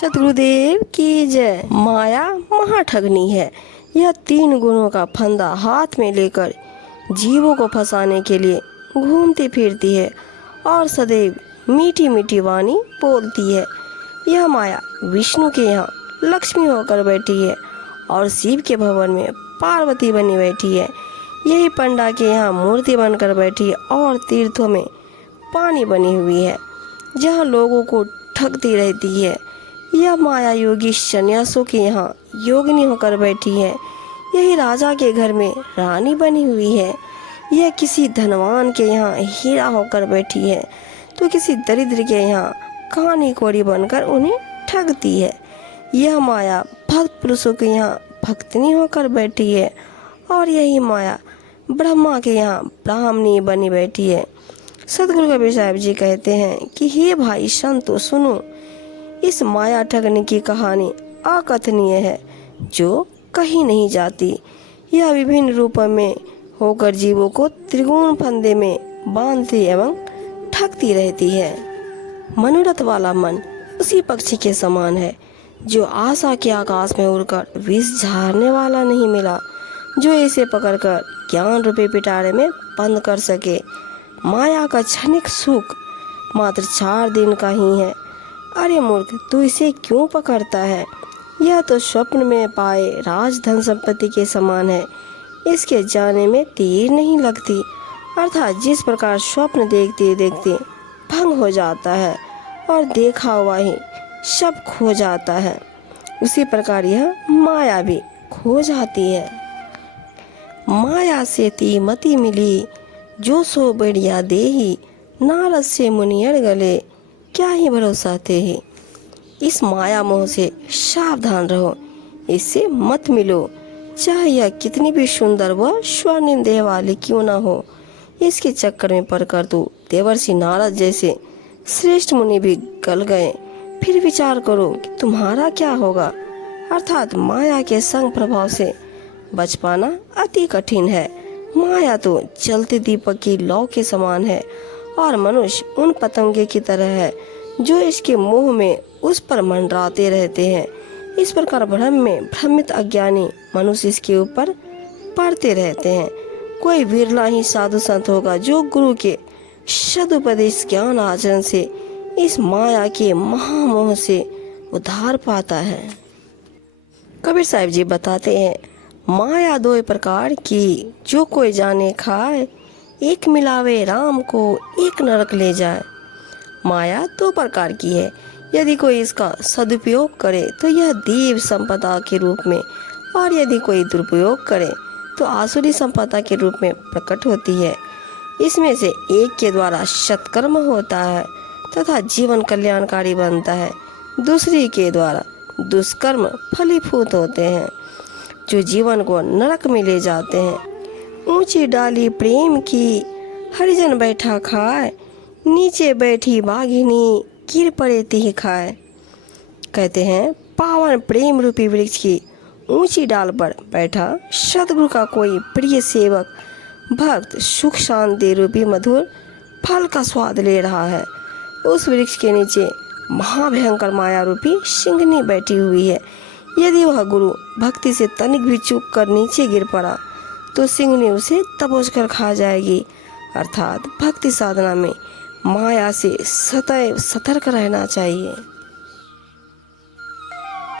सद्गुरुदेव की जय। माया महाठगनी है। यह 3 गुणों का फंदा हाथ में लेकर जीवों को फंसाने के लिए घूमती फिरती है और सदैव मीठी मीठी वाणी बोलती है। यह माया विष्णु के यहाँ लक्ष्मी होकर बैठी है और शिव के भवन में पार्वती बनी बैठी है। यही पंडा के यहाँ मूर्ति बनकर बैठी है और तीर्थों में पानी बनी हुई है, जहाँ लोगों को ठगती रहती है। यह माया योगी सन्यासों के यहाँ योगिनी होकर बैठी है। यही राजा के घर में रानी बनी हुई है। यह किसी धनवान के यहाँ हीरा होकर बैठी है तो किसी दरिद्र के यहाँ कहानी कोरी बनकर उन्हें ठगती है। यह माया भक्त पुरुषों के यहाँ भक्तनी होकर बैठी है और यही माया ब्रह्मा के यहाँ ब्राह्मणी बनी बैठी है। सदगुरु कबीर साहब जी कहते हैं कि हे भाई संतो सुनो, इस माया ठगने की कहानी अकथनीय है जो कहीं नहीं जाती। यह विभिन्न रूपों में होकर जीवों को त्रिगुण फंदे में बांधती एवं ठगती रहती है। मनोरथ वाला मन उसी पक्षी के समान है जो आशा के आकाश में उड़कर विष झाड़ने वाला नहीं मिला, जो इसे पकड़कर ज्ञान रूपी पिटारे में बंद कर सके। माया का क्षणिक सुख मात्र 4 दिन का ही है। अरे मूर्ख, तू इसे क्यों पकड़ता है? यह तो स्वप्न में पाए राजधन संपत्ति के समान है। इसके जाने में देर नहीं लगती। अर्थात जिस प्रकार स्वप्न देखते देखते भंग हो जाता है और देखा हुआ ही सब खो जाता है, उसी प्रकार यह माया भी खो जाती है। माया से ती मति मिली जो सो बढ़िया देही, नारद से मुनियर गले क्या ही भरोसा थे ही। इस माया मोह से सावधान रहो, इससे मत मिलो, चाहे यह कितनी भी सुंदर व स्वर्णिम देह वाली क्यों ना हो। इसके चक्कर में पड़कर तो देवर्षि नारद जैसे श्रेष्ठ मुनि भी गल गए। फिर विचार करो कि तुम्हारा क्या होगा। अर्थात माया के संग प्रभाव से बच पाना अति कठिन है। माया तो जलते दीपक की लौ के समान है और मनुष्य उन पतंगे की तरह है जो इसके मोह में उस पर मंडराते रहते हैं। इस प्रकार भ्रम में भ्रमित अज्ञानी मनुष्य इसके ऊपर पड़ते रहते हैं। कोई विरला ही साधु संत होगा जो गुरु के सदुपदेश ज्ञान आचरण से इस माया के महामोह से उद्धार पाता है। कबीर साहब जी बताते हैं, माया 2 प्रकार की जो कोई जाने खाए, एक मिलावे राम को एक नरक ले जाए। माया 2 प्रकार की है। यदि कोई इसका सदुपयोग करे तो यह देव संपदा के रूप में, और यदि कोई दुरुपयोग करे तो आसुरी संपदा के रूप में प्रकट होती है। इसमें से एक के द्वारा सत्कर्म होता है तथा जीवन कल्याणकारी बनता है, दूसरी के द्वारा दुष्कर्म फलीभूत होते हैं जो जीवन को नरक में ले जाते हैं। ऊंची डाली प्रेम की हरिजन बैठा खाए, नीचे बैठी बाघिनी गिर पड़े तिह खाए। कहते हैं, पावन प्रेम रूपी वृक्ष की ऊंची डाल पर बैठा सतगुरु का कोई प्रिय सेवक भक्त सुख शांति रूपी मधुर फल का स्वाद ले रहा है। उस वृक्ष के नीचे महाभयंकर माया रूपी सिंहनी बैठी हुई है। यदि वह गुरु भक्ति से तनिक भी चूक कर नीचे गिर पड़ा तो सिंहनी उसे दबोच कर खा जाएगी। अर्थात भक्ति साधना में माया से सदैव सतर्क रहना चाहिए।